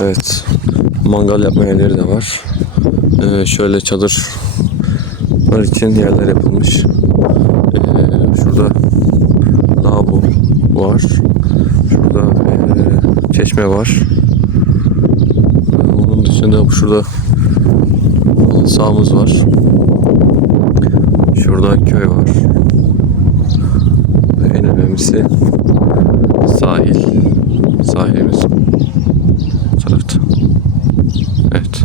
Evet, mangal yapma yerleri de var. Şöyle çadırlar için yerler yapılmış. Şurada lavabo var. Şurada çeşme var. Onun dışında şurada sahamız var. Şurada köy var. Ve en önemlisi sahil. Sahilimiz bu tarafta. Evet.